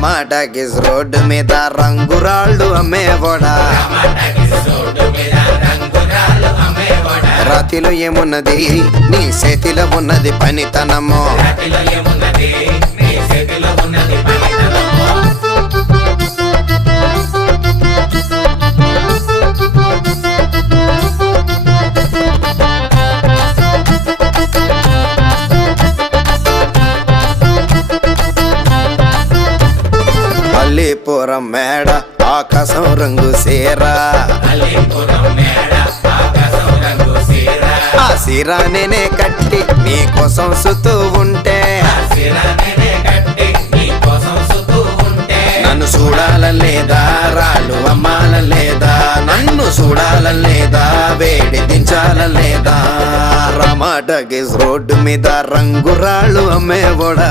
టమాటాకిస్ road మీద రంగురాళ్ళు అమ్మేవాడా రాతిలో ఏమున్నది నీ చేతిలో ఉన్నది పనితనము అల్లీపురం మేడ ఆకాశం రంగు సీరా ఆ సీరా నేనే కట్టి నీకోసం సుతూ ఉంటే నన్ను చూడాలలేదా రాళ్ళు అమ్మాలలేదా నన్ను చూడాలలేదా వేడి దించాలలేదా టమాటాకిస్ రోడ్డు మీద రంగురాళ్ళు అమ్మేవాడా